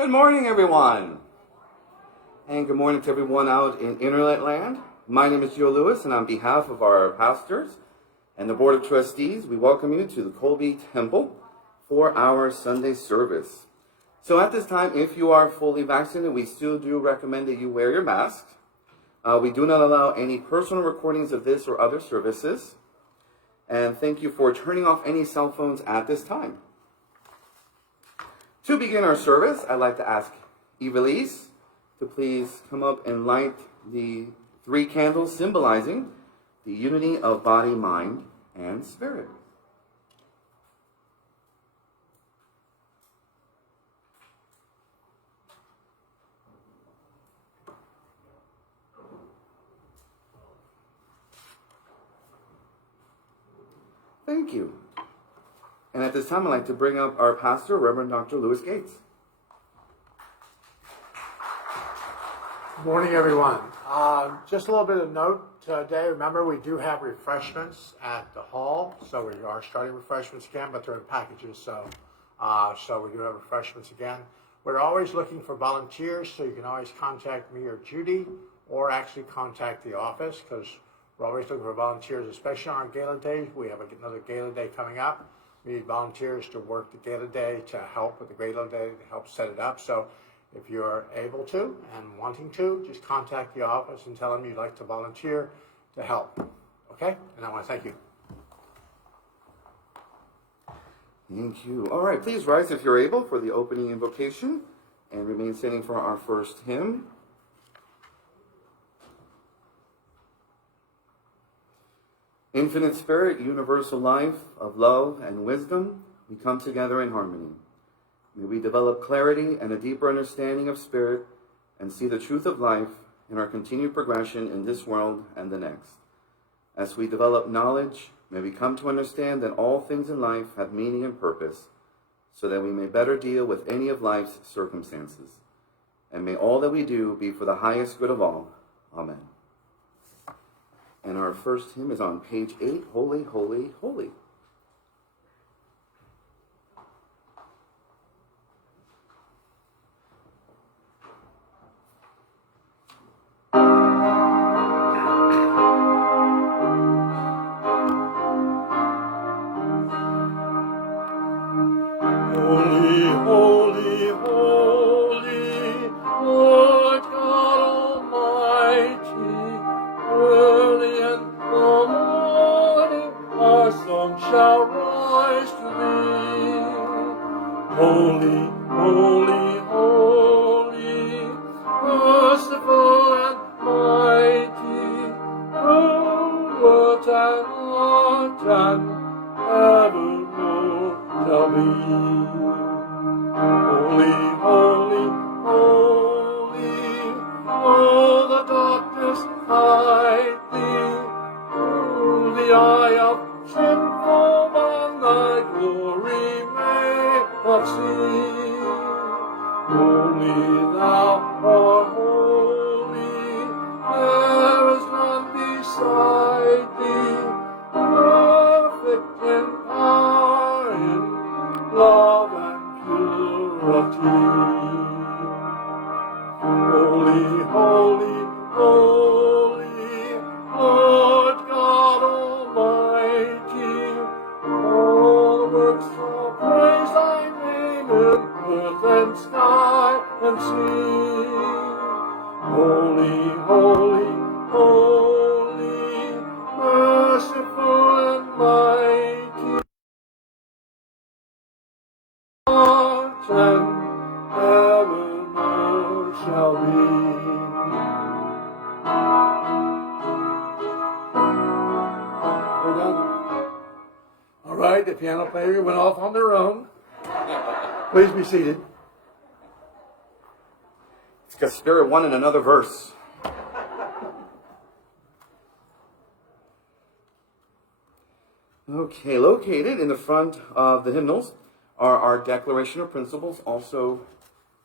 Good morning, everyone. And good morning to everyone out in Internet land. My name is Geo Louis, and on behalf of our pastors and the Board of Trustees, we welcome you to the Colby Temple for our Sunday service. So at this time, if you are fully vaccinated, we still do recommend that you wear your mask. We do not allow any personal recordings of this or other services. And thank you for turning off any cell phones at this time. To begin our service, I'd like to ask Evelise to please come up and light the 3 candles symbolizing the unity of body, mind, and spirit. Thank you. And at this time, I'd like to bring up our pastor, Reverend Dr. Louis Gates. Good morning, everyone. Just a little bit of note today. Remember, we do have refreshments at the hall, so we are starting refreshments again, but they're in packages, so we do have refreshments again. We're always looking for volunteers, so you can always contact me or Judy, or actually contact the office, because we're always looking for volunteers, especially on our gala days. We have another gala day coming up. We need volunteers to work the gala day, to help with the gala day, to help set it up. So if you're able to and wanting to, just contact the office and tell them you'd like to volunteer to help. Okay? And I want to thank you. Thank you. All right, please rise if you're able for the opening invocation and remain standing for our first hymn. Infinite Spirit, universal life of love and wisdom, we come together in harmony. May we develop clarity and a deeper understanding of spirit and see the truth of life in our continued progression in this world and the next. As we develop knowledge, may we come to understand that all things in life have meaning and purpose, so that we may better deal with any of life's circumstances. And may all that we do be for the highest good of all. Amen. And our first hymn is on page 8, Holy, Holy, Holy. The piano player went off on their own. Please be seated. It's got Spirit 1 in another verse. Okay, located in the front of the hymnals are our Declaration of Principles, also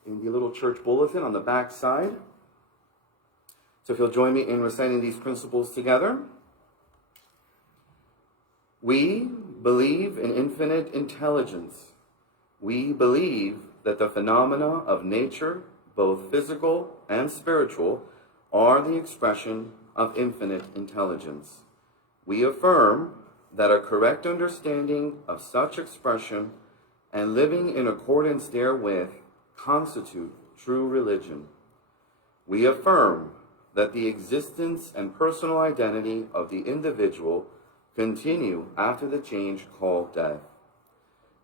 in the little church bulletin on the back side. So if you'll join me in reciting these principles together. We believe in infinite intelligence. We believe that the phenomena of nature, both physical and spiritual, are the expression of infinite intelligence. We affirm that a correct understanding of such expression and living in accordance therewith constitute true religion. We affirm that the existence and personal identity of the individual continue after the change called death.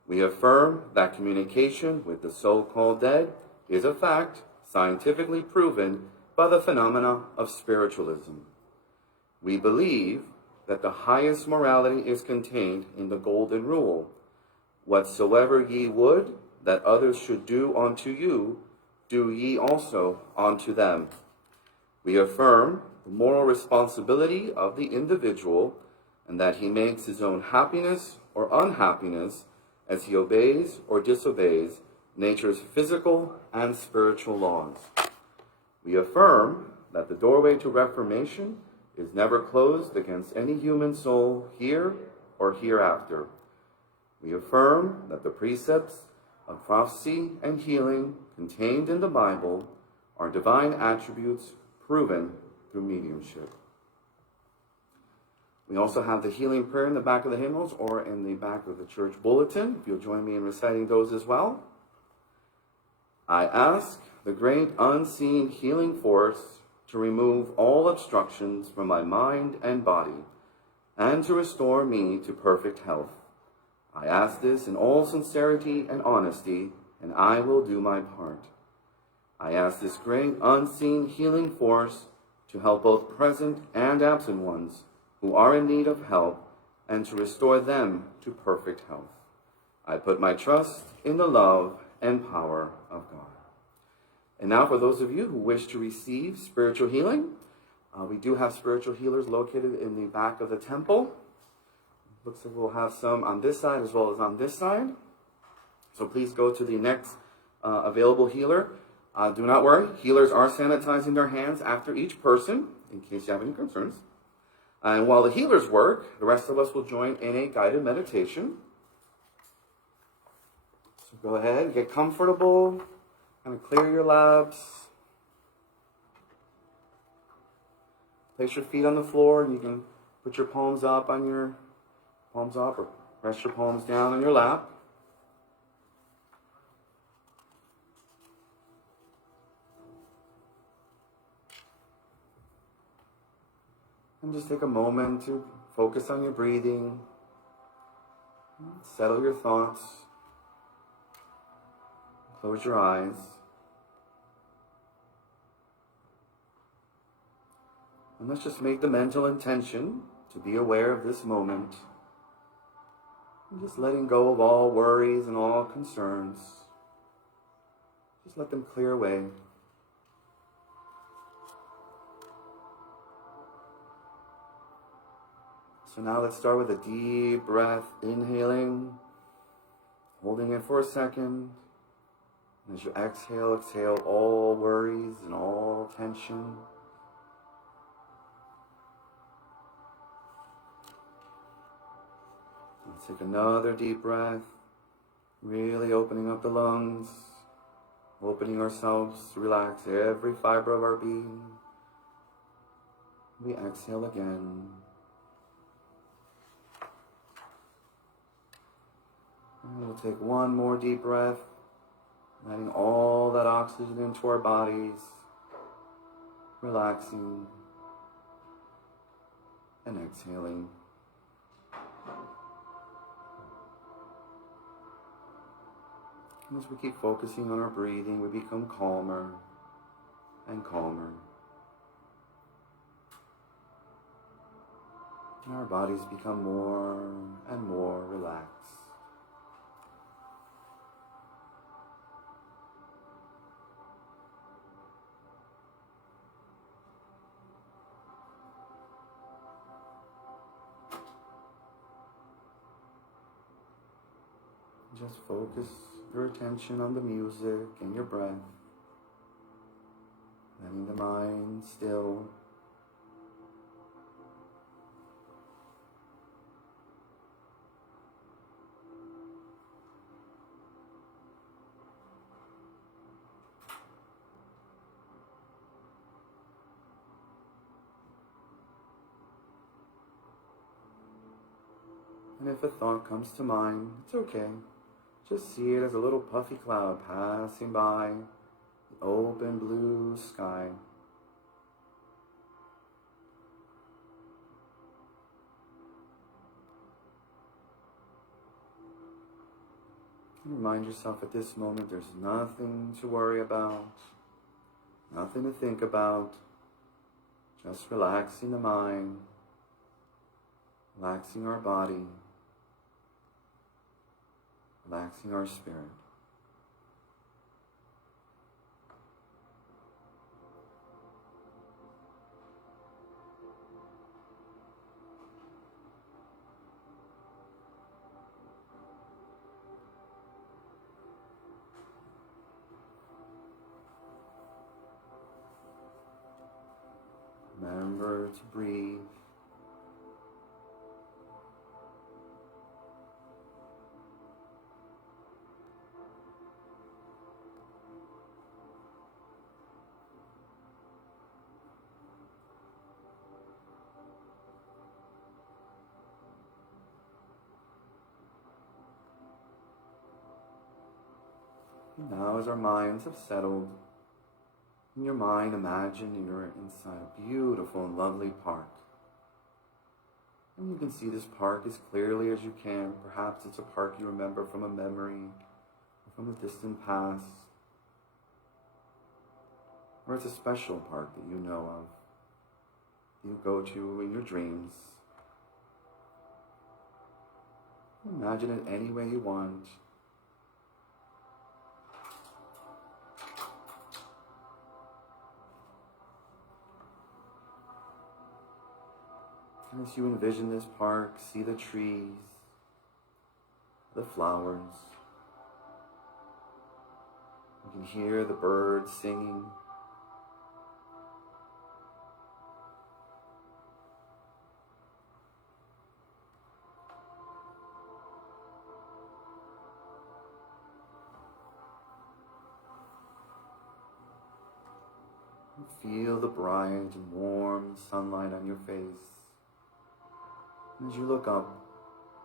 We affirm that communication with the so-called dead is a fact scientifically proven by the phenomena of spiritualism. We believe that the highest morality is contained in the golden rule: whatsoever ye would that others should do unto you, do ye also unto them. We affirm the moral responsibility of the individual and that he makes his own happiness or unhappiness as he obeys or disobeys nature's physical and spiritual laws. We affirm that the doorway to reformation is never closed against any human soul here or hereafter. We affirm that the precepts of prophecy and healing contained in the Bible are divine attributes proven through mediumship. We also have the healing prayer in the back of the hymnals or in the back of the church bulletin, if you'll join me in reciting those as well. I ask the great unseen healing force to remove all obstructions from my mind and body and to restore me to perfect health. I ask this in all sincerity and honesty, and I will do my part. I ask this great unseen healing force to help both present and absent ones who are in need of help and to restore them to perfect health. I put my trust in the love and power of God. And now for those of you who wish to receive spiritual healing, we do have spiritual healers located in the back of the temple. Looks like we'll have some on this side as well as on this side. So please go to the next available healer. Do not worry, healers are sanitizing their hands after each person, in case you have any concerns. And while the healers work, the rest of us will join in a guided meditation. So go ahead, get comfortable, kind of clear your labs. Place your feet on the floor, and you can put your palms up or rest your palms down on your lap. And just take a moment to focus on your breathing. Settle your thoughts. Close your eyes. And let's just make the mental intention to be aware of this moment. And just letting go of all worries and all concerns. Just let them clear away. So now let's start with a deep breath, inhaling, holding it for a second. And as you exhale, exhale all worries and all tension. Let's take another deep breath, really opening up the lungs, opening ourselves to relax every fiber of our being. We exhale again. And we'll take one more deep breath, letting all that oxygen into our bodies, relaxing and exhaling. And as we keep focusing on our breathing, we become calmer and calmer. And our bodies become more and more relaxed. Just focus your attention on the music and your breath, letting the mind still. And if a thought comes to mind, it's okay. Just see it as a little puffy cloud passing by the open blue sky. And remind yourself at this moment there's nothing to worry about, nothing to think about, just relaxing the mind, relaxing our body, relaxing our spirit. Remember to breathe. And now as our minds have settled, in your mind imagine you're inside a beautiful and lovely park. And you can see this park as clearly as you can. Perhaps it's a park you remember from a memory or from a distant past. Or it's a special park that you know of, you go to in your dreams. Imagine it any way you want. And as you envision this park, see the trees, the flowers. You can hear the birds singing. You feel the bright and warm sunlight on your face. And as you look up,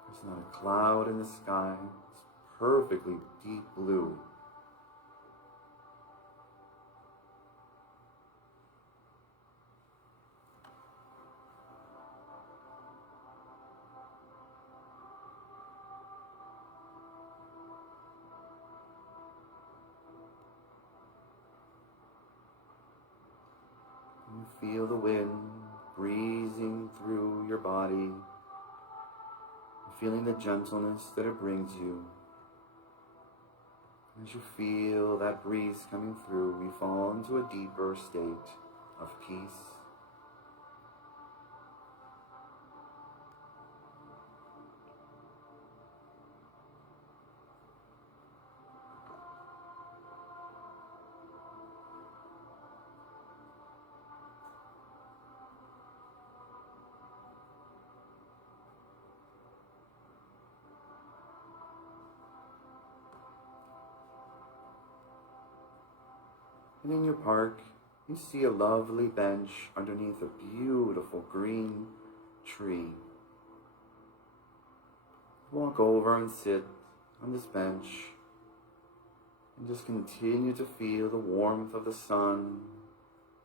there's not a cloud in the sky. It's perfectly deep blue. You feel the wind breezing through your body, feeling the gentleness that it brings you. As you feel that breeze coming through, we fall into a deeper state of peace. And in your park, you see a lovely bench underneath a beautiful green tree. Walk over and sit on this bench and just continue to feel the warmth of the sun,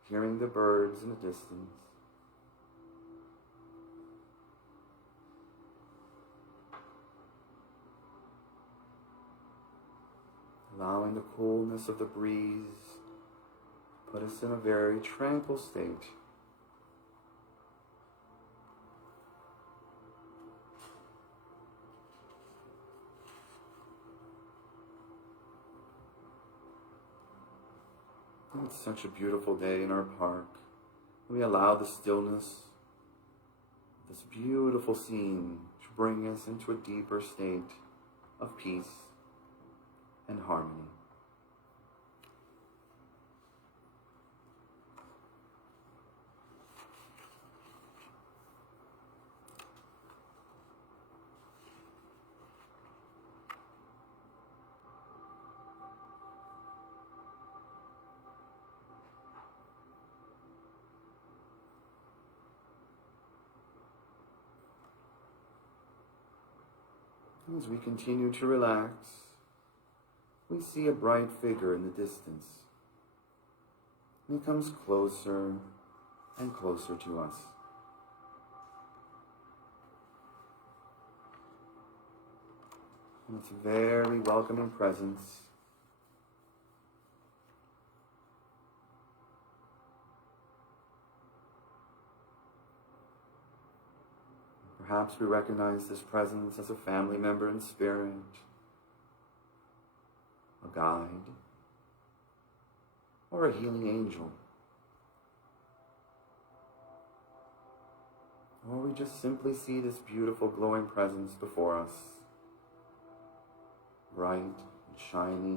hearing the birds in the distance. Allowing the coolness of the breeze put us in a very tranquil state. It's such a beautiful day in our park. We allow the stillness of this beautiful scene to bring us into a deeper state of peace and harmony. As we continue to relax, we see a bright figure in the distance. He comes closer and closer to us. And it's a very welcoming presence. Perhaps we recognize this presence as a family member in spirit, a guide, or a healing angel. Or we just simply see this beautiful glowing presence before us, bright and shiny.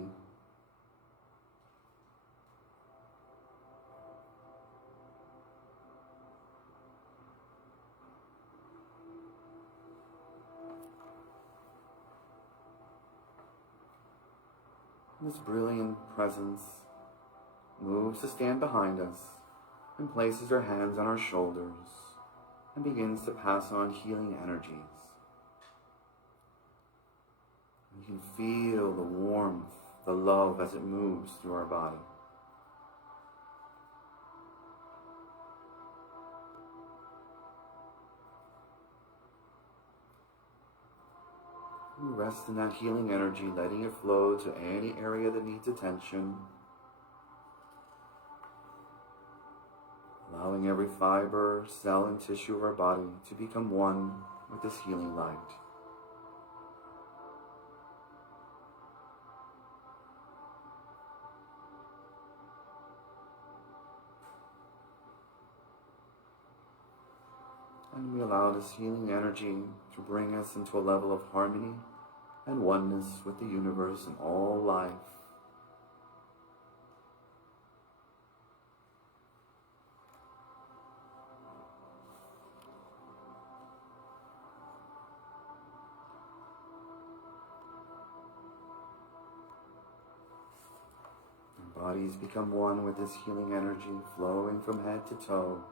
This brilliant presence moves to stand behind us and places her hands on our shoulders and begins to pass on healing energies. You can feel the warmth, the love as it moves through our body. We rest in that healing energy, letting it flow to any area that needs attention, allowing every fiber, cell, and tissue of our body to become one with this healing light. And we allow this healing energy to bring us into a level of harmony and oneness with the universe and all life. Our bodies become one with this healing energy flowing from head to toe.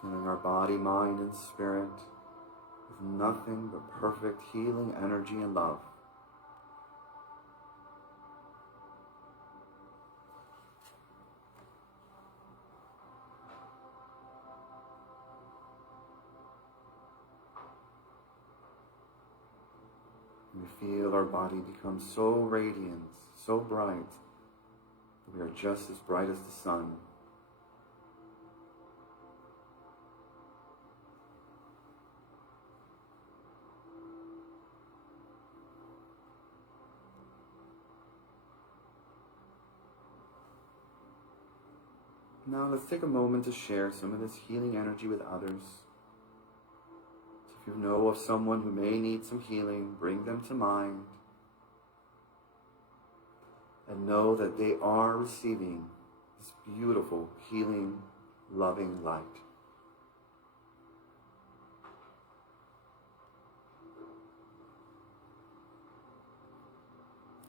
Filling our body, mind, and spirit with nothing but perfect healing energy and love. We feel our body become so radiant, so bright, that we are just as bright as the sun. Now let's take a moment to share some of this healing energy with others. So if you know of someone who may need some healing, bring them to mind. And know that they are receiving this beautiful, healing, loving light.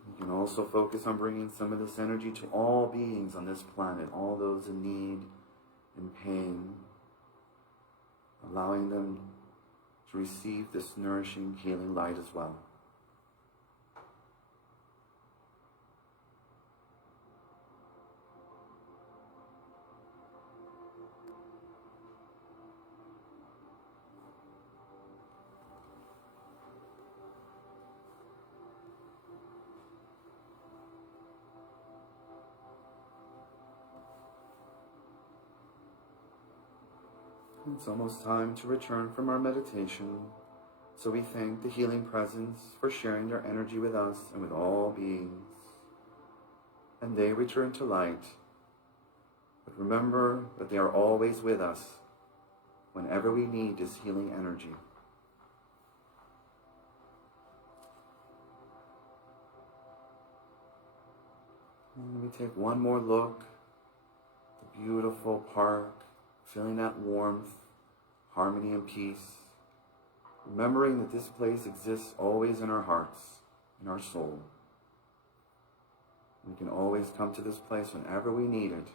You can also focus on bringing some of this energy to all beings on this planet, all those in need and pain, allowing them to receive this nourishing, healing light as well. It's almost time to return from our meditation, so we thank the healing presence for sharing their energy with us and with all beings. And they return to light. But remember that they are always with us whenever we need this healing energy. And we take one more look at the beautiful park, feeling that warmth, harmony, and peace, remembering that this place exists always in our hearts, in our soul. We can always come to this place whenever we need it.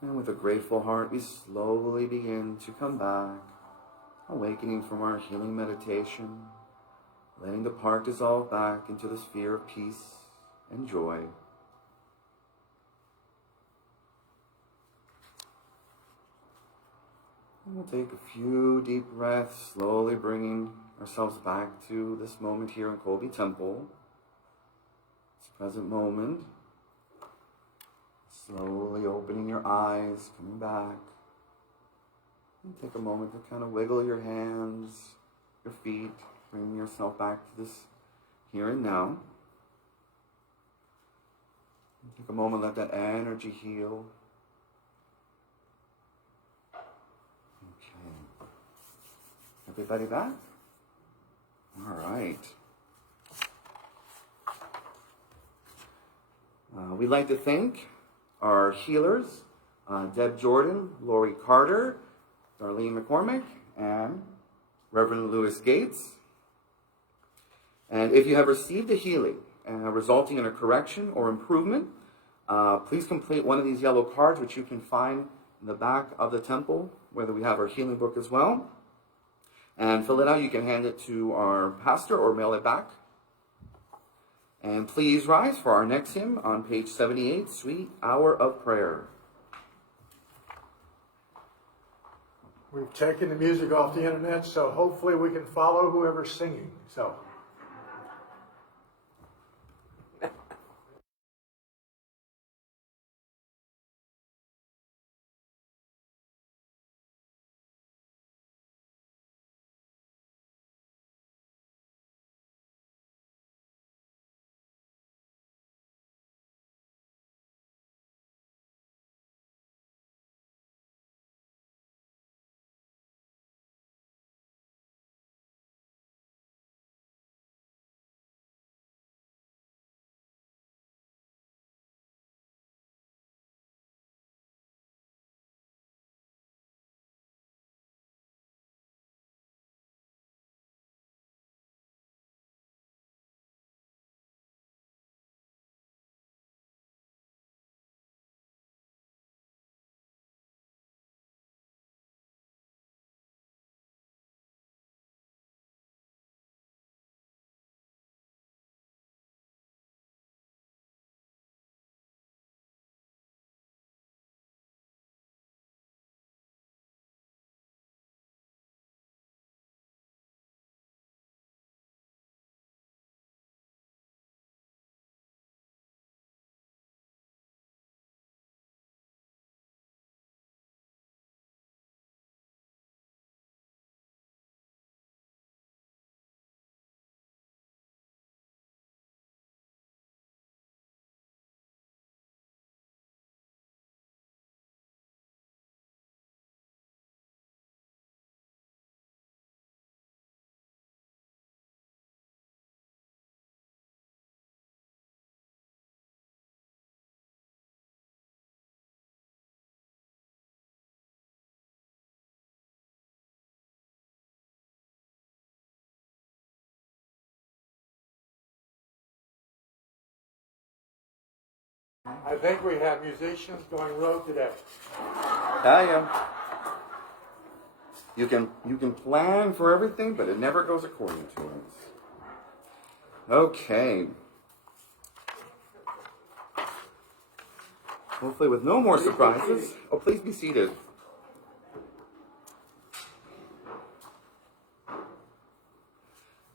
And with a grateful heart, we slowly begin to come back, awakening from our healing meditation, letting the part dissolve back into the sphere of peace and joy. And we'll take a few deep breaths, slowly bringing ourselves back to this moment here in Colby Temple, this present moment. Slowly opening your eyes, coming back. And take a moment to kind of wiggle your hands, your feet, bringing yourself back to this here and now. And take a moment, let that energy heal. Okay. Everybody back? All right. We'd like to thank our healers, Deb Jordan, Lori Carter, Darlene McCormick, and Reverend Louis Gates. And if you have received a healing resulting in a correction or improvement, please complete one of these yellow cards, which you can find in the back of the temple, where we have our healing book as well. And fill it out. You can hand it to our pastor or mail it back. And please rise for our next hymn on page 78, Sweet Hour of Prayer. We've taken the music off the internet, so hopefully we can follow whoever's singing. So. I think we have musicians going rogue today. Yeah. You can plan for everything, but it never goes according to us. Okay. Hopefully with no more surprises. Oh, please be seated.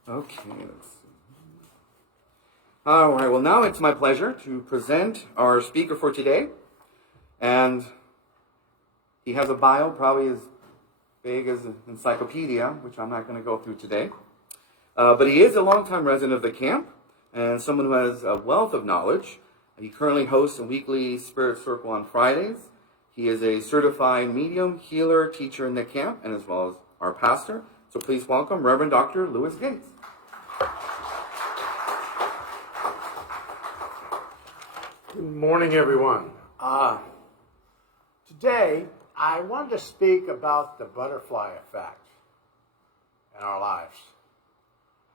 Okay, let's see. All right, well, now it's my pleasure to present our speaker for today. And he has a bio probably as big as an encyclopedia, which I'm not going to go through today. But he is a longtime resident of the camp and someone who has a wealth of knowledge. He currently hosts a weekly spirit circle on Fridays. He is a certified medium, healer, teacher in the camp, and as well as our pastor. So please welcome Reverend Dr. Louis Gates. Good morning, everyone. Today, I wanted to speak about the butterfly effect. in our lives.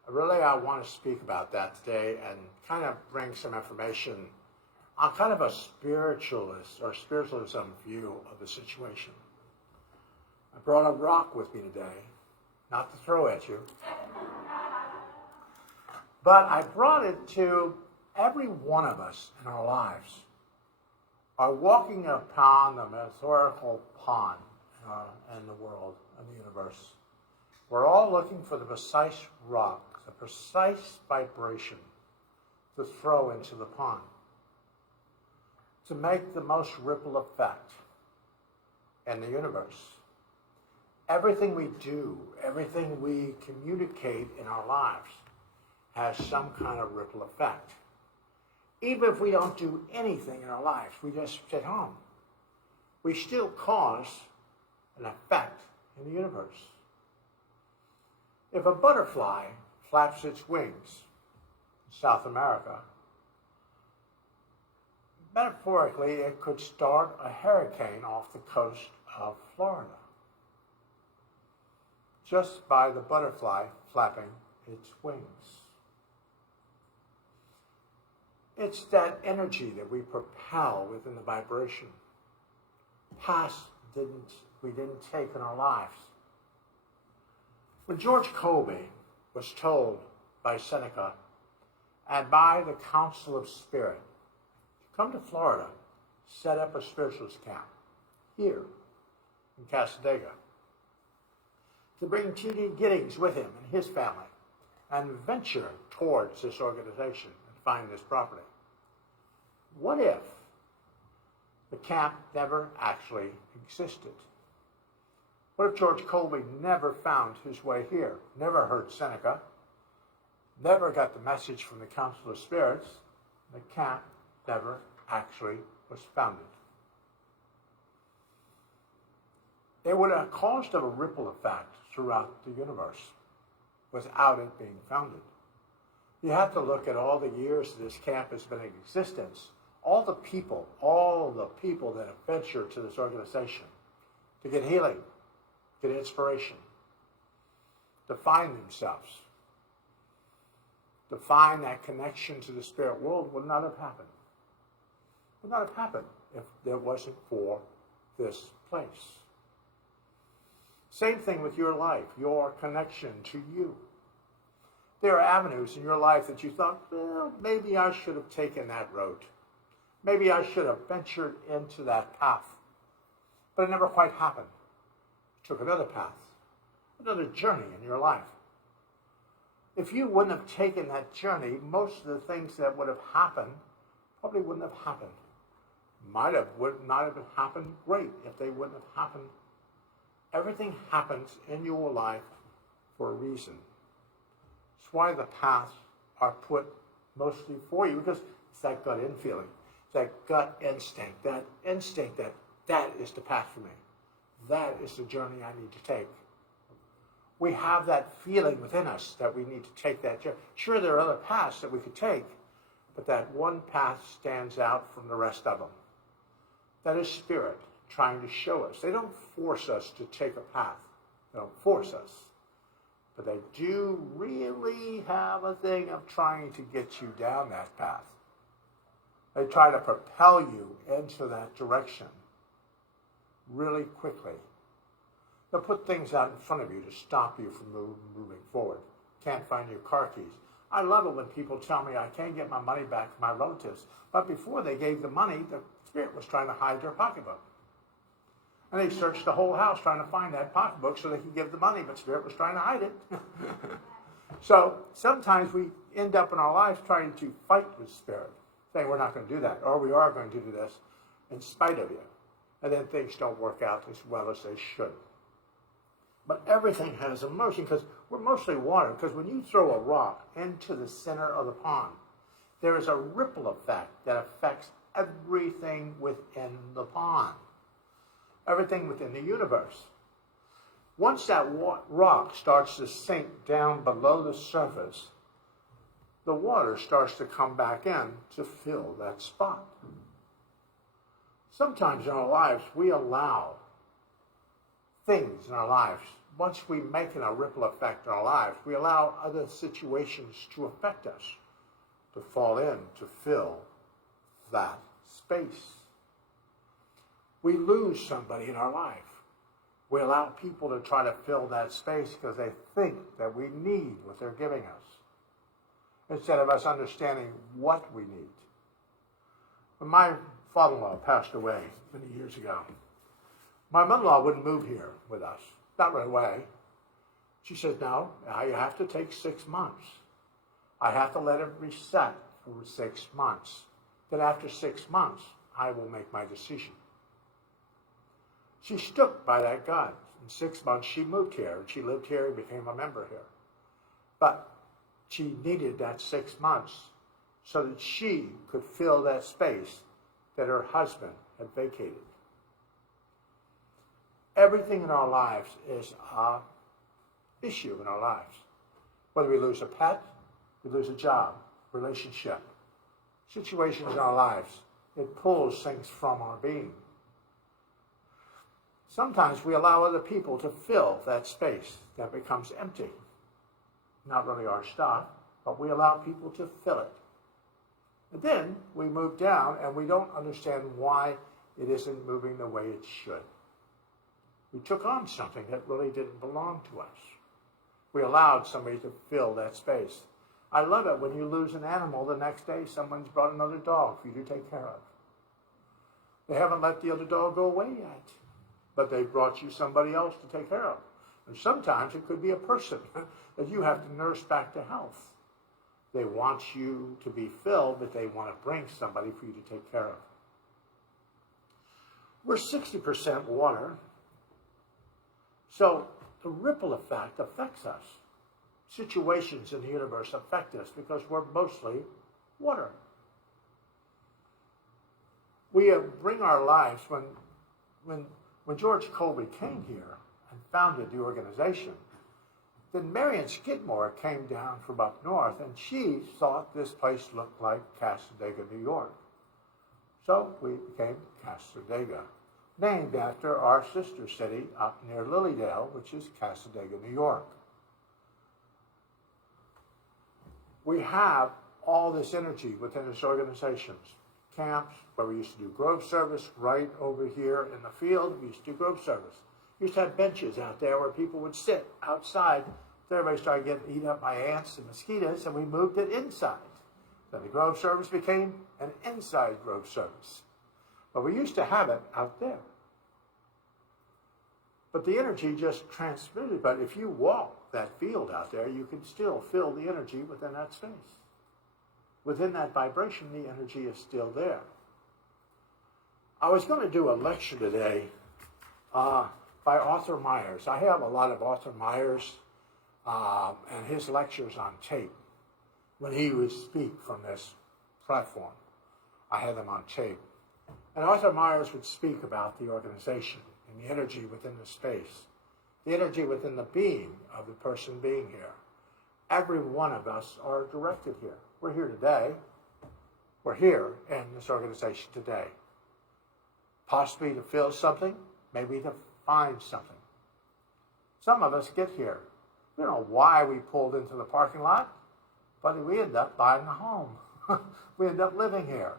I want to speak about that today and kind of bring some information on kind of a spiritualist or spiritualism view of the situation. I brought a rock with me today, not to throw at you, but I brought it to every one of us in our lives are walking upon the metaphorical pond in the world, in the universe. We're all looking for the precise rock, the precise vibration to throw into the pond, to make the most ripple effect in the universe. Everything we do, everything we communicate in our lives has some kind of ripple effect. Even if we don't do anything in our lives, we just sit home, we still cause an effect in the universe. If a butterfly flaps its wings in South America, metaphorically, it could start a hurricane off the coast of Florida, just by the butterfly flapping its wings. It's that energy that we propel within the vibration. We didn't take in our lives. When George Colby was told by Seneca and by the Council of Spirit to come to Florida, set up a spiritualist camp here in Cassadaga, to bring T.D. Giddings with him and his family and venture towards this organization and find this property. What if the camp never actually existed? What if George Colby never found his way here, never heard Seneca, never got the message from the Council of Spirits, the camp never actually was founded? It would have caused a ripple effect throughout the universe without it being founded. You have to look at all the years that this camp has been in existence, all the people that have ventured to this organization to get healing, get inspiration, to find themselves, to find that connection to the spirit world would not have happened. Would not have happened if it wasn't for this place. Same thing with your life, your connection to you. There are avenues in your life that you thought, well, maybe I should have taken that road. Maybe I should have ventured into that path. But it never quite happened. You took another path, another journey in your life. If you wouldn't have taken that journey, most of the things that would have happened probably wouldn't have happened. Would not have happened great if they wouldn't have happened. Everything happens in your life for a reason. It's why the paths are put mostly for you, because it's that gut in feeling, that gut instinct, that is the path for me. That is the journey I need to take. We have that feeling within us that we need to take that journey. Sure, there are other paths that we could take, but that one path stands out from the rest of them. That is spirit trying to show us. They don't force us to take a path. They don't force us. But they do really have a thing of trying to get you down that path. They try to propel you into that direction really quickly. They'll put things out in front of you to stop you from moving forward. Can't find your car keys. I love it when people tell me I can't get my money back from my relatives. But before they gave the money, the spirit was trying to hide their pocketbook. And they searched the whole house trying to find that pocketbook so they could give the money, but spirit was trying to hide it. So sometimes we end up in our lives trying to fight with spirit, saying we're not going to do that, or we are going to do this in spite of you. And then things don't work out as well as they should. But everything has a motion, because we're mostly water. Because when you throw a rock into the center of the pond, there is a ripple effect that affects everything within the pond, everything within the universe. Once that rock starts to sink down below the surface, the water starts to come back in to fill that spot. Sometimes in our lives, we allow things in our lives once we make a ripple effect in our lives, we allow other situations to affect us, to fall in, to fill that space. We lose somebody in our life. We allow people to try to fill that space because they think that we need what they're giving us, instead of us understanding what we need. When my father-in-law passed away many years ago, my mother-in-law wouldn't move here with us, not right away. She said, no, you have to take 6 months. I have to let it reset for 6 months. Then after 6 months, I will make my decision. She stuck by that gun. In 6 months, she moved here, and she lived here and became a member here. But she needed that 6 months so that she could fill that space that her husband had vacated. Everything in our lives is an issue in our lives. Whether we lose a pet, we lose a job, relationship, situations in our lives, it pulls things from our being. Sometimes we allow other people to fill that space that becomes empty. Not really our stuff, but we allow people to fill it. And then we move down and we don't understand why it isn't moving the way it should. We took on something that really didn't belong to us. We allowed somebody to fill that space. I love it when you lose an animal, the next day someone's brought another dog for you to take care of. They haven't let the other dog go away yet, but they brought you somebody else to take care of. And sometimes it could be a person that you have to nurse back to health. They want you to be filled, but they want to bring somebody for you to take care of. We're 60% water, so the ripple effect affects us. Situations in the universe affect us because we're mostly water. We bring our lives, when George Colby came here and founded the organization, then Marion Skidmore came down from up north, and she thought this place looked like Cassadaga, New York. So we became Cassadaga, named after our sister city up near Lilydale, which is Cassadaga, New York. We have all this energy within this organization. Camps, where we used to do grove service, right over here in the field, we used to do grove service. We used to have benches out there where people would sit outside. So everybody started getting eaten up by ants and mosquitoes, and we moved it inside. Then the grove service became an inside grove service. But we used to have it out there. But the energy just transmitted. But if you walk that field out there, you can still feel the energy within that space. Within that vibration, the energy is still there. I was going to do a lecture today by Arthur Myers. I have a lot of Arthur Myers and his lectures on tape. When he would speak from this platform, I had them on tape. And Arthur Myers would speak about the organization and the energy within the space, the energy within the being of the person being here. Every one of us are directed here. We're here today. We're here in this organization today. Possibly to feel something, maybe to find something. Some of us get here. We don't know why we pulled into the parking lot, but we end up buying a home. We end up living here.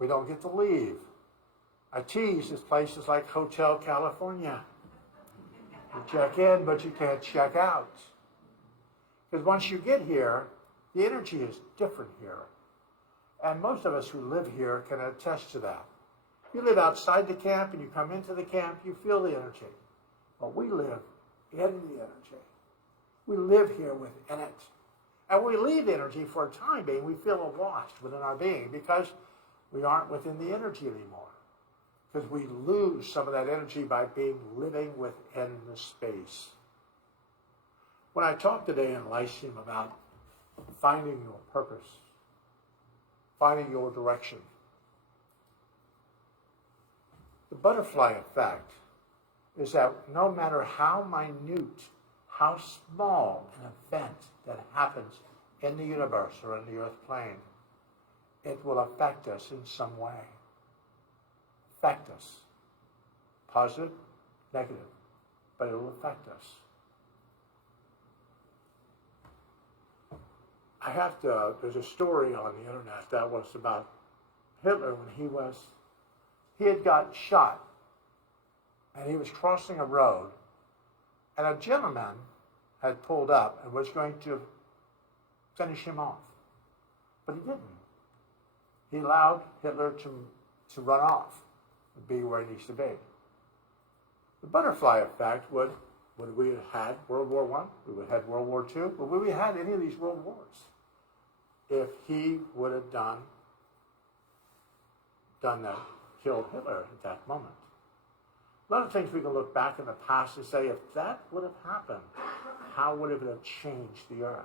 We don't get to leave. I tease this place is like Hotel California. You check in, but you can't check out. Because once you get here, the energy is different here. And most of us who live here can attest to that. You live outside the camp and you come into the camp, you feel the energy. But we live in the energy. We live here within it. And we leave energy for a time being. We feel awash within our being because we aren't within the energy anymore. Because we lose some of that energy by living within the space. When I talked today in Lyceum about finding your purpose, finding your direction, the butterfly effect is that no matter how minute, how small an event that happens in the universe or in the earth plane, it will affect us in some way. Affect us. Positive, negative, but it will affect us. There's a story on the internet that was about Hitler when he had gotten shot, and he was crossing a road, and a gentleman had pulled up and was going to finish him off. But he didn't. He allowed Hitler to run off and be where he needs to be. The butterfly effect would we have had World War I, we would have had World War II, but would we have had any of these world wars if he would have done that, killed Hitler at that moment? A lot of things we can look back in the past and say, if that would have happened, how would it have changed the earth?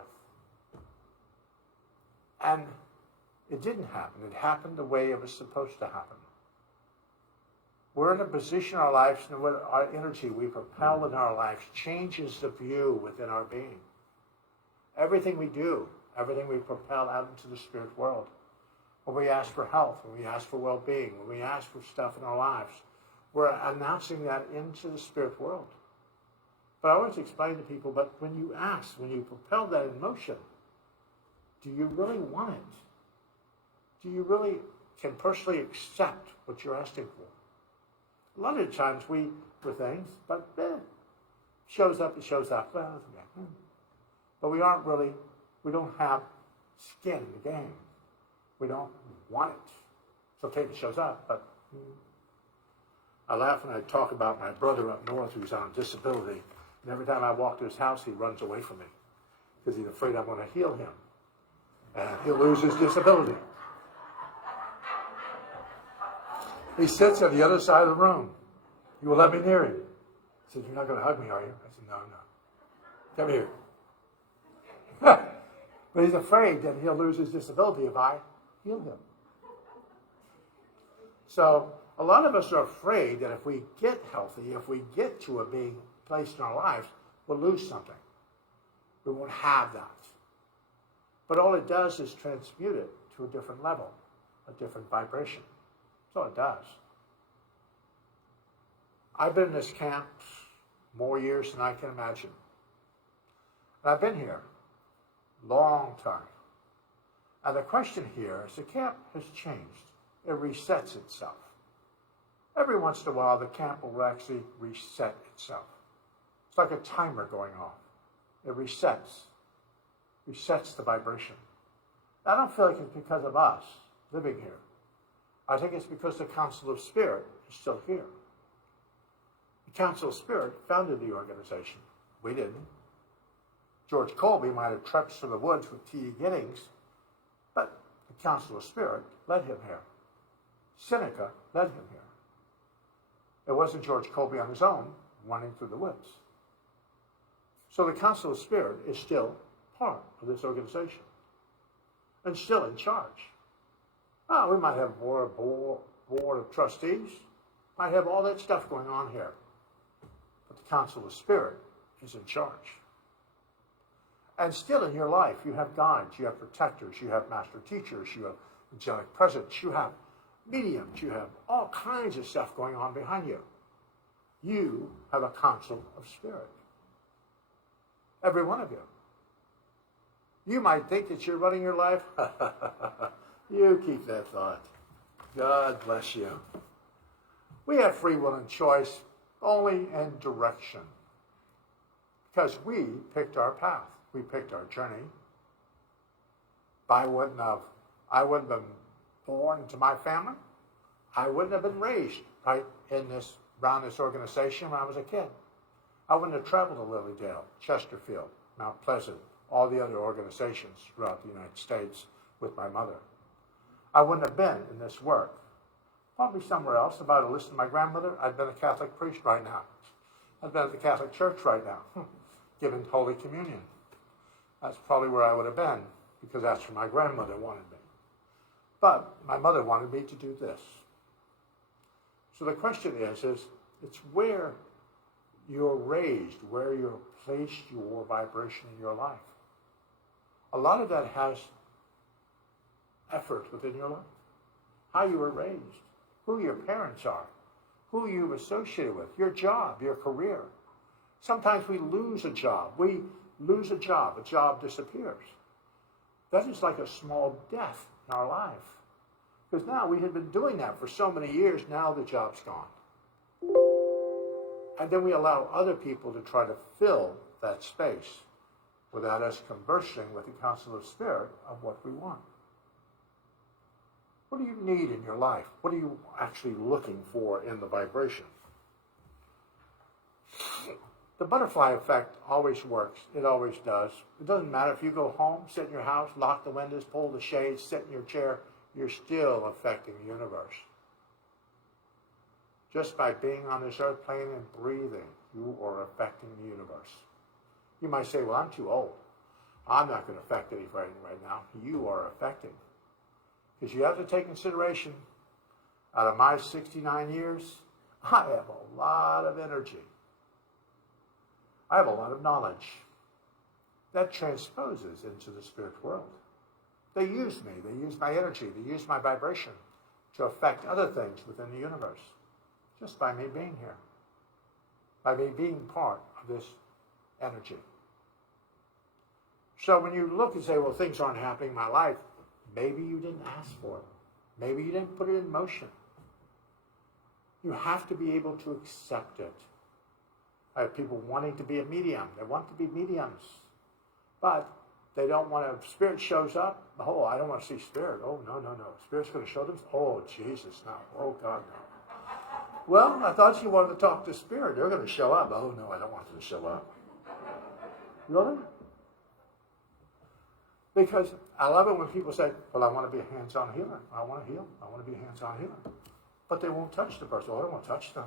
And it didn't happen. It happened the way it was supposed to happen. We're in a position in our lives, and with our energy we propel in our lives changes the view within our being. Everything we do, everything we propel out into the spirit world. When we ask for health, when we ask for well-being, when we ask for stuff in our lives, we're announcing that into the spirit world. But I always explain to people, but when you ask, when you propel that in motion, do you really want it? Do you really can personally accept what you're asking for? A lot of times we, for things, but shows up, it shows up. Well, okay. But we don't have skin in the game. We don't want it. It's okay if it shows up, but I laugh when I talk about my brother up north who's on disability. And every time I walk to his house, he runs away from me because he's afraid I'm going to heal him. And he'll lose his disability. He sits on the other side of the room. You will let me near him. He said, "You're not going to hug me, are you?" I said, "No, no. Come here." But he's afraid that he'll lose his disability if I heal him. So a lot of us are afraid that if we get healthy, if we get to a being placed in our lives, we'll lose something. We won't have that. But all it does is transmute it to a different level, a different vibration. That's all it does. I've been in this camp more years than I can imagine. And I've been here a long time. And the question here is the camp has changed. It resets itself. Every once in a while, the camp will actually reset itself. It's like a timer going off. It resets the vibration. I don't feel like it's because of us living here. I think it's because the Council of Spirit is still here. The Council of Spirit founded the organization. We didn't. George Colby might have trekked through the woods with T.E. Giddings, but the Council of Spirit led him here. Seneca led him here. It wasn't George Colby on his own running through the woods. So the Council of Spirit is still part of this organization and still in charge. We might have more board of trustees, might have all that stuff going on here, but the Council of Spirit is in charge. And still in your life, you have guides, you have protectors, you have master teachers, you have angelic presence, you have mediums, you have all kinds of stuff going on behind you. You have a Council of Spirit. Every one of you. You might think that you're running your life. You keep that thought. God bless you. We have free will and choice only in direction. Because we picked our path. We picked our journey. I wouldn't have been born into my family. I wouldn't have been raised right around this organization when I was a kid. I wouldn't have traveled to Lilydale, Chesterfield, Mount Pleasant, all the other organizations throughout the United States with my mother. I wouldn't have been in this work. Probably somewhere else. If I had listened to my grandmother, I'd been a Catholic priest right now. I'd been at the Catholic Church right now, giving Holy Communion. That's probably where I would have been, because that's where my grandmother wanted me. But my mother wanted me to do this. So the question is it's where you're raised, where you're placed your vibration in your life. A lot of that has effort within your life. How you were raised, who your parents are, who you've associated with, your job, your career, Sometimes we lose a job. We lose a job disappears. That is like a small death in our life. Because now we had been doing that for so many years, now the job's gone. And then we allow other people to try to fill that space without us conversing with the counsel of Spirit of what we want. What do you need in your life? What are you actually looking for in the vibration? The butterfly effect always works. It always does. It doesn't matter if you go home, sit in your house, lock the windows, pull the shades, sit in your chair, you're still affecting the universe. Just by being on this earth plane and breathing, you are affecting the universe. You might say, well, I'm too old. I'm not going to affect anything right now. You are affecting. Because you have to take consideration, out of my 69 years, I have a lot of energy. I have a lot of knowledge. That transposes into the spirit world. They use me. They use my energy. They use my vibration to affect other things within the universe. Just by me being here. By me being part of this energy. So when you look and say, well, things aren't happening in my life, maybe you didn't ask for it. Maybe you didn't put it in motion. You have to be able to accept it. I have people wanting to be a medium. They want to be mediums. But they don't want to, if Spirit shows up, oh, I don't want to see Spirit. Oh, no. Spirit's going to show them. Oh, Jesus, no. Oh, God, no. Well, I thought you wanted to talk to Spirit. They're going to show up. Oh, no, I don't want them to show up. Really? Because I love it when people say, well, I want to be a hands-on healer. I want to heal. I want to be a hands-on healer. But they won't touch the person. Oh, I don't want to touch them.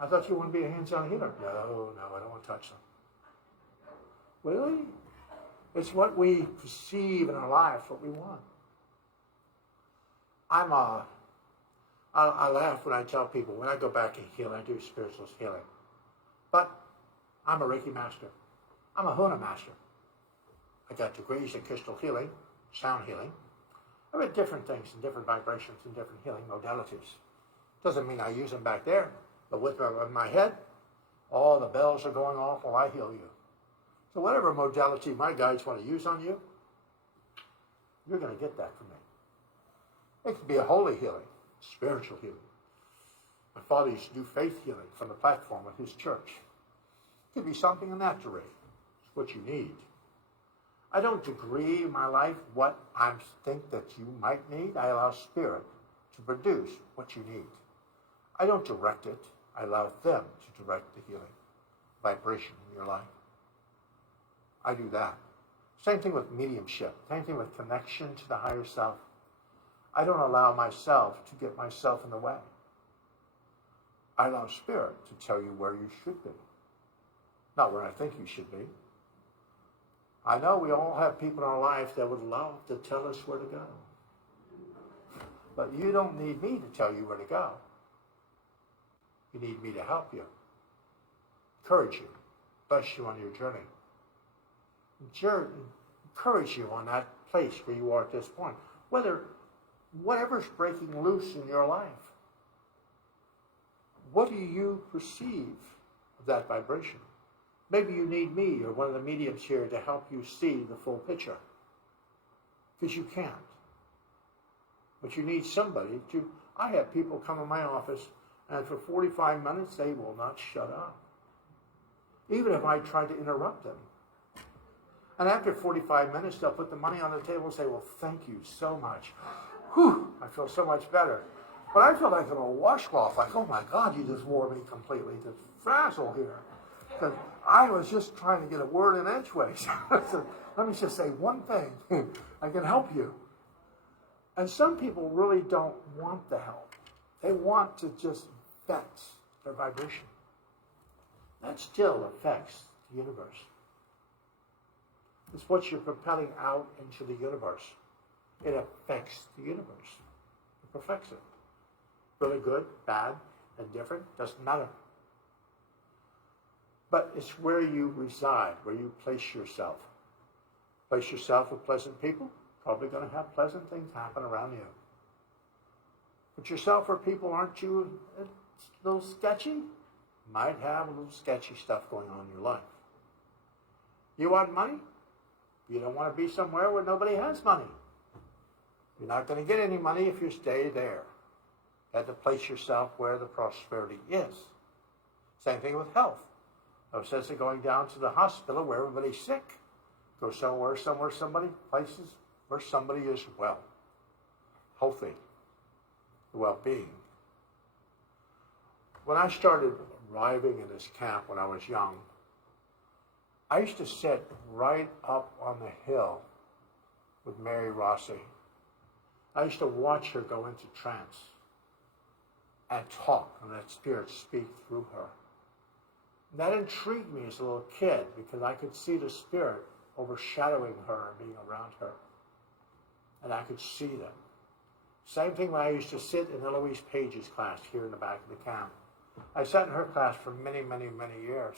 I thought you want to be a hands-on healer. No, I don't want to touch them. Really? It's what we perceive in our life, what we want. I laugh when I tell people, when I go back and heal, I do spiritual healing. But I'm a Reiki master. I'm a Huna master. I got degrees in crystal healing, sound healing. I've got different things and different vibrations and different healing modalities. Doesn't mean I use them back there, but with my head, all the bells are going off while I heal you. So whatever modality my guides want to use on you, you're going to get that from me. It could be a holy healing, spiritual healing. My father used to do faith healing from the platform with his church. It could be something in that terrain. It's what you need. I don't degree in my life what I think that you might need. I allow Spirit to produce what you need. I don't direct it. I allow them to direct the healing vibration in your life. I do that. Same thing with mediumship. Same thing with connection to the higher self. I don't allow myself to get myself in the way. I allow Spirit to tell you where you should be. Not where I think you should be. I know we all have people in our life that would love to tell us where to go. But you don't need me to tell you where to go. You need me to help you, encourage you, bless you on your journey. Encourage you on that place where you are at this point. Whatever's breaking loose in your life, what do you perceive of that vibration? Maybe you need me or one of the mediums here to help you see the full picture. Because you can't. But you need somebody to... I have people come in my office and for 45 minutes they will not shut up. Even if I try to interrupt them. And after 45 minutes they'll put the money on the table and say, well, thank you so much. Whew, I feel so much better. But I feel like I'm a washcloth. Like, oh my God, you just wore me completely to frazzle here. Because I was just trying to get a word in edgeways. So let me just say one thing. I can help you. And some people really don't want the help. They want to just affect their vibration. That still affects the universe. It's what you're propelling out into the universe. It affects the universe. It perfects it. Really good, bad, and different, doesn't matter. But it's where you reside, where you place yourself. Place yourself with pleasant people, probably going to have pleasant things happen around you. Put yourself where people aren't you a little sketchy, might have a little sketchy stuff going on in your life. You want money? You don't want to be somewhere where nobody has money. You're not going to get any money if you stay there. You have to place yourself where the prosperity is. Same thing with health. No sense in going down to the hospital where everybody's sick. Go places where somebody is well, healthy, well-being. When I started arriving in this camp when I was young, I used to sit right up on the hill with Mary Rossi. I used to watch her go into trance and talk and let spirit speak through her. And that intrigued me as a little kid because I could see the spirit overshadowing her and being around her. And I could see them. Same thing when I used to sit in Eloise Page's class here in the back of the camp. I sat in her class for many, many, many years.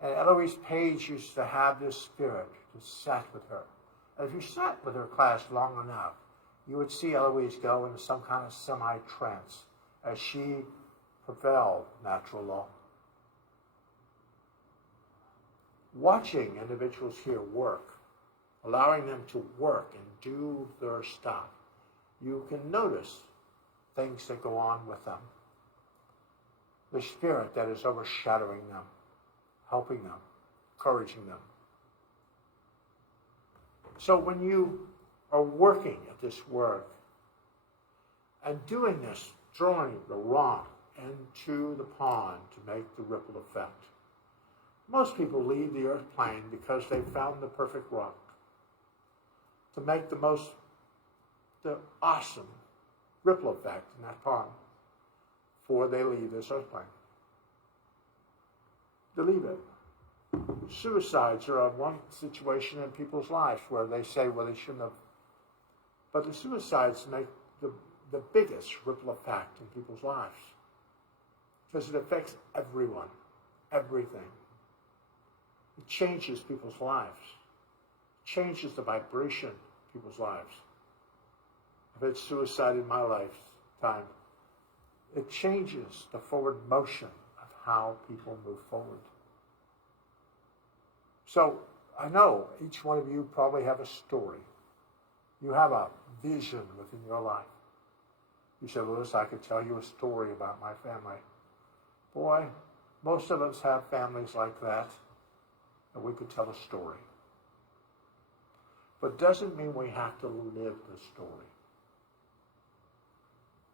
And Eloise Page used to have this spirit to sat with her. And if you sat with her class long enough, you would see Eloise go into some kind of semi-trance as she prevailed natural law. Watching individuals here work, allowing them to work and do their stuff, you can notice things that go on with them. The spirit that is overshadowing them, helping them, encouraging them. So when you are working at this work and doing this, drawing the rock into the pond to make the ripple effect, most people leave the earth plane because they found the perfect rock to make the awesome ripple effect in that pond before they leave this earth plane. They leave it. Suicides are one situation in people's lives where they say, well, they shouldn't have. But the suicides make the biggest ripple effect in people's lives because it affects everyone, everything. It changes people's lives. It changes the vibration of people's lives. I've had suicide in my lifetime. It changes the forward motion of how people move forward. So I know each one of you probably have a story. You have a vision within your life. You say, Louis, I could tell you a story about my family. Boy, most of us have families like that, and we could tell a story. But it doesn't mean we have to live the story.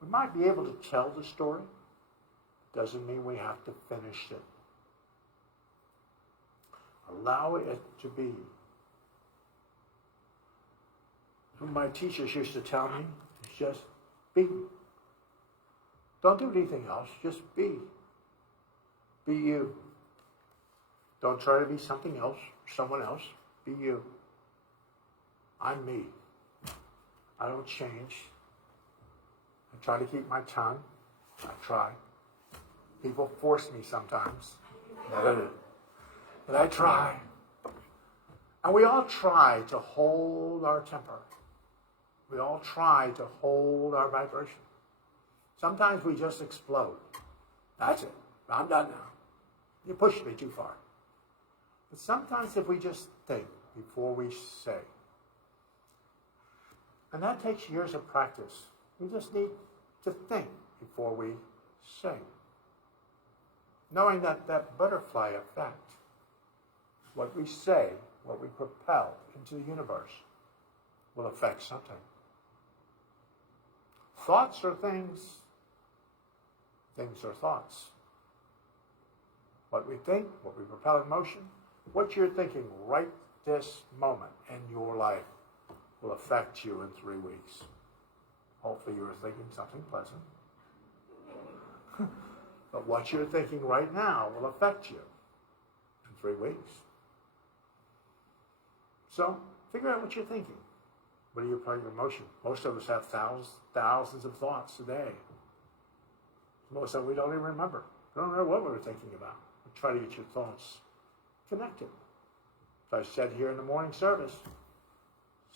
We might be able to tell the story. Doesn't mean we have to finish it. Allow it to be. What my teachers used to tell me is just be. Don't do anything else. Just be. Be you. Don't try to be something else, someone else. Be you. I'm me. I don't change. I try to keep my tongue. I try. People force me sometimes. But I try. And we all try to hold our temper. We all try to hold our vibration. Sometimes we just explode. That's it. I'm done now. You pushed me too far. But sometimes if we just think before we say, and that takes years of practice. We just need to think before we say. Knowing that butterfly effect, what we say, what we propel into the universe, will affect something. Thoughts are things. Things are thoughts. What we think, what we propel in motion, what you're thinking right this moment in your life will affect you in 3 weeks. Hopefully you were thinking something pleasant. But what you're thinking right now will affect you in 3 weeks. So figure out what you're thinking. What are you putting in motion? Most of us have thousands of thoughts a day. Most of them we don't even remember. We don't know what we were thinking about. Try to get your thoughts connected. As I said here in the morning service,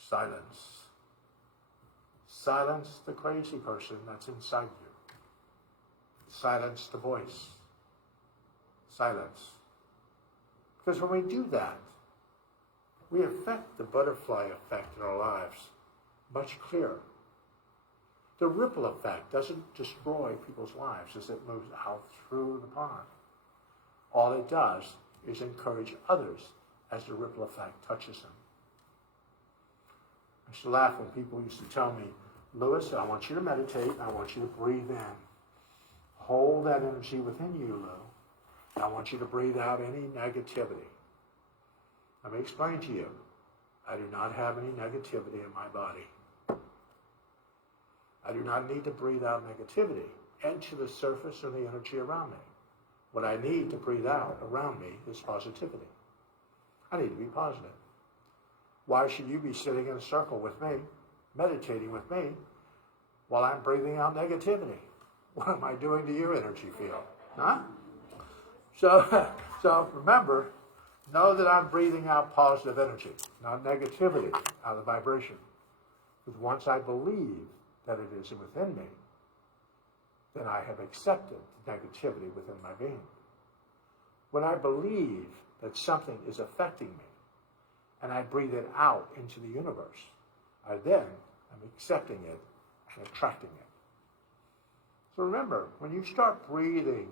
silence. Silence the crazy person that's inside you. Silence the voice silence. Because when we do that, we affect the butterfly effect in our lives much clearer. The ripple effect doesn't destroy people's lives as it moves out through the pond. All it does is encourage others as the ripple effect touches them. I used to laugh when people used to tell me, Louis, I want you to meditate, and I want you to breathe in. Hold that energy within you, Lou. And I want you to breathe out any negativity. Let me explain to you. I do not have any negativity in my body. I do not need to breathe out negativity into the surface or the energy around me. What I need to breathe out around me is positivity. I need to be positive. Why should you be sitting in a circle with me, meditating with me, while I'm breathing out negativity? What am I doing to your energy field? Huh? So remember, know that I'm breathing out positive energy, not negativity out of the vibration. Because once I believe that it is within me, then I have accepted the negativity within my being. When I believe that something is affecting me, and I breathe it out into the universe, I then am accepting it and attracting it. So remember, when you start breathing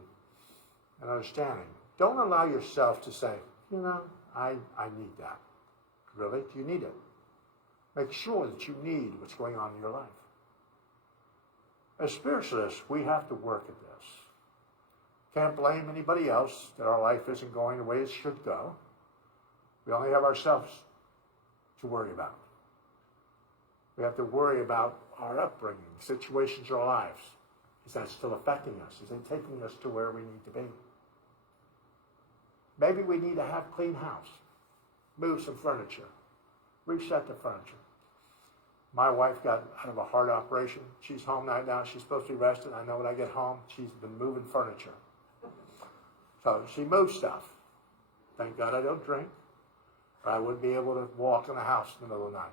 and understanding, don't allow yourself to say, I need that. Really? Do you need it? Make sure that you need what's going on in your life. As spiritualists, we have to work at this. Can't blame anybody else that our life isn't going the way it should go. We only have ourselves to worry about. We have to worry about our upbringing, situations in our lives. Is that still affecting us? Is it taking us to where we need to be? Maybe we need to have a clean house, move some furniture, reset the furniture. My wife got out of a heart operation. She's home right now. She's supposed to be rested. I know when I get home, she's been moving furniture. So she moves stuff. Thank God I don't drink, or I wouldn't be able to walk in the house in the middle of the night.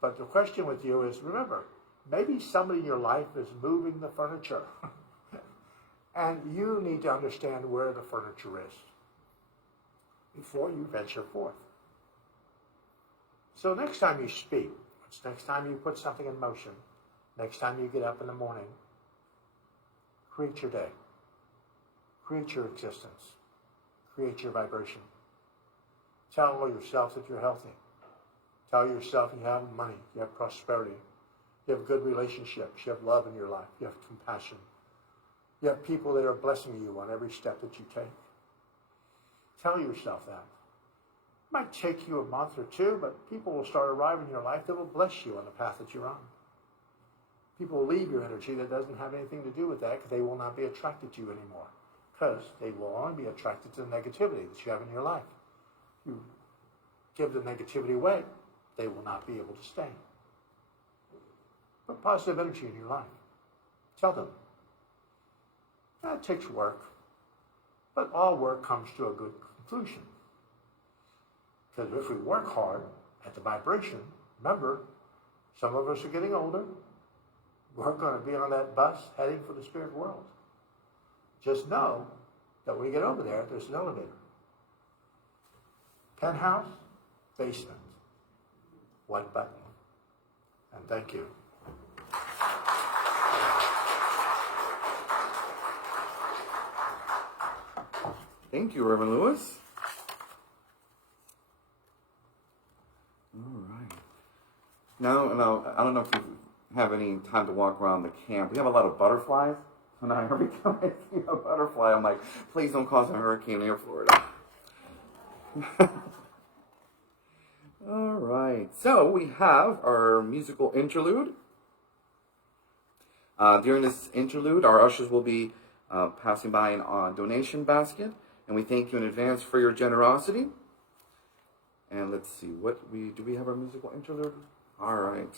But the question with you is, remember, maybe somebody in your life is moving the furniture. And you need to understand where the furniture is before you venture forth. So next time you speak, next time you put something in motion, next time you get up in the morning, create your day. Create your existence. Create your vibration. Tell yourself that you're healthy. Tell yourself you have money, you have prosperity, you have good relationships, you have love in your life, you have compassion. You have people that are blessing you on every step that you take. Tell yourself that. It might take you a month or two, but people will start arriving in your life that will bless you on the path that you're on. People will leave your energy that doesn't have anything to do with that because they will not be attracted to you anymore. Because they will only be attracted to the negativity that you have in your life. If you give the negativity away, they will not be able to stay. Put positive energy in your life. Tell them. It takes work, but all work comes to a good conclusion. Because if we work hard at the vibration, remember, some of us are getting older. We're going to be on that bus heading for the spirit world. Just know that when you get over there, there's an elevator. Penthouse, basement. One button. And thank you. Thank you, Reverend Louis. All right. Now, I don't know if you have any time to walk around the camp. We have a lot of butterflies. So now every time I see a butterfly, I'm like, please don't cause a hurricane near Florida. All right. So we have our musical interlude. During this interlude, our ushers will be passing by a donation basket. And we thank you in advance for your generosity. And let's see, do we have our musical interlude? All right.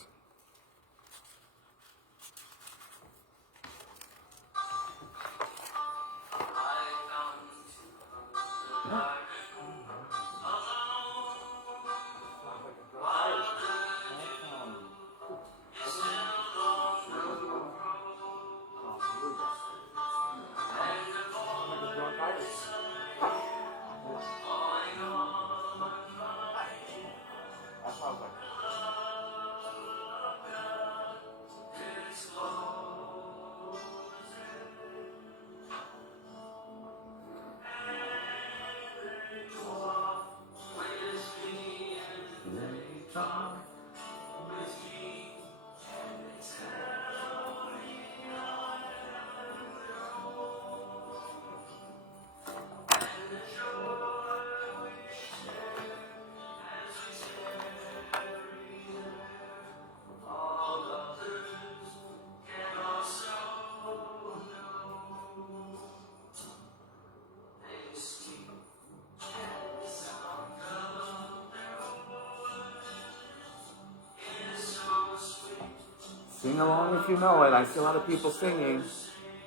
Sing along if you know it. I see a lot of people singing.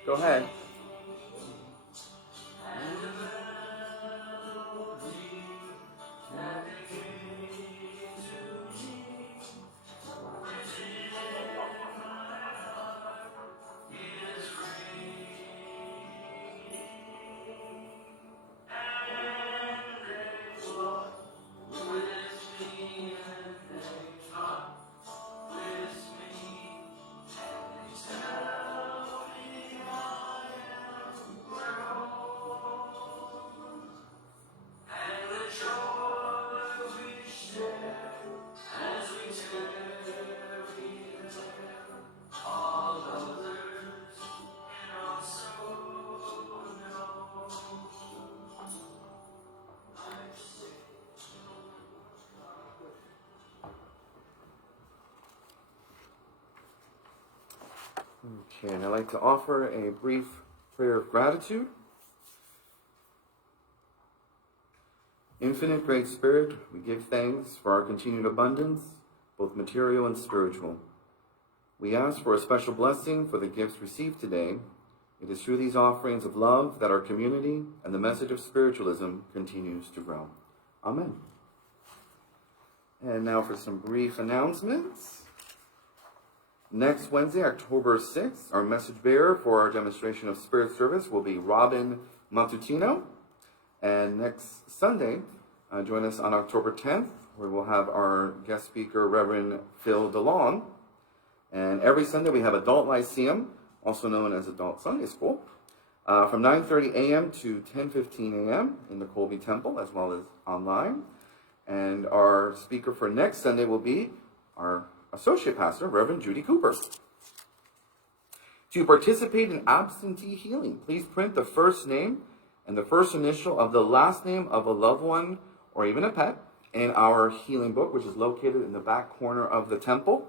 Go ahead. Okay, and I'd like to offer a brief prayer of gratitude. Infinite Great Spirit, we give thanks for our continued abundance, both material and spiritual. We ask for a special blessing for the gifts received today. It is through these offerings of love that our community and the message of spiritualism continues to grow. Amen. And now for some brief announcements. Next Wednesday, October 6th, our message bearer for our demonstration of spirit service will be Robin Matutino. And next Sunday, join us on October 10th, where we'll have our guest speaker, Reverend Phil DeLong. And every Sunday, we have Adult Lyceum, also known as Adult Sunday School, from 9:30 a.m. to 10:15 a.m. in the Colby Temple, as well as online. And our speaker for next Sunday will be our Associate Pastor, Reverend Judy Cooper. To participate in absentee healing, please print the first name and the first initial of the last name of a loved one or even a pet in our healing book, which is located in the back corner of the temple.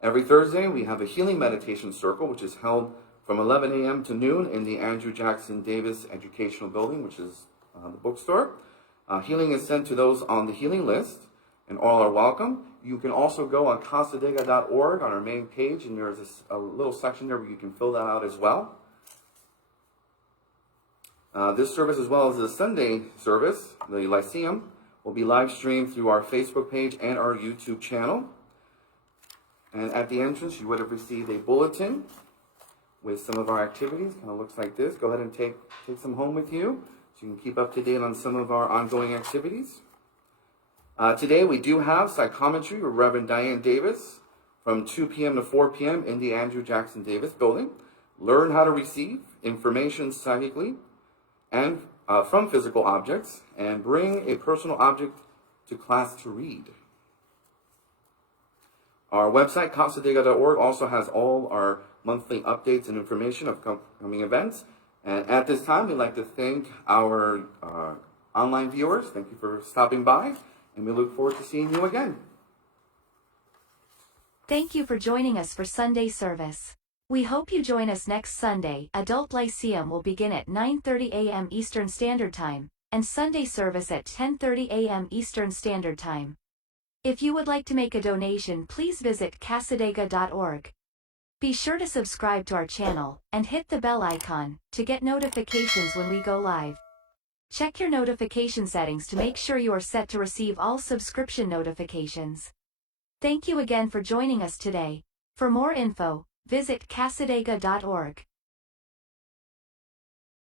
Every Thursday, we have a healing meditation circle, which is held from 11 a.m. to noon in the Andrew Jackson Davis Educational Building, which is the bookstore. Healing is sent to those on the healing list, and all are welcome. You can also go on Cassadaga.org on our main page, and there's a little section there where you can fill that out as well. This service, as well as the Sunday service, the Lyceum, will be live streamed through our Facebook page and our YouTube channel. And at the entrance, you would have received a bulletin with some of our activities. Kind of looks like this. Go ahead and take some home with you so you can keep up to date on some of our ongoing activities. Today, we do have psychometry with Reverend Diane Davis from 2 p.m. to 4 p.m. in the Andrew Jackson Davis building. Learn how to receive information psychically and from physical objects, and bring a personal object to class to read. Our website, Cassadaga.org, also has all our monthly updates and information of upcoming events. And at this time, we'd like to thank our online viewers. Thank you for stopping by, and we look forward to seeing you again. Thank you for joining us for Sunday service. We hope you join us next Sunday. Adult Lyceum will begin at 9:30 a.m. Eastern Standard Time, and Sunday service at 10:30 a.m. Eastern Standard Time. If you would like to make a donation, please visit Cassadaga.org. Be sure to subscribe to our channel, and hit the bell icon, to get notifications when we go live. Check your notification settings to make sure you are set to receive all subscription notifications. Thank you again for joining us today. For more info, visit Cassadaga.org.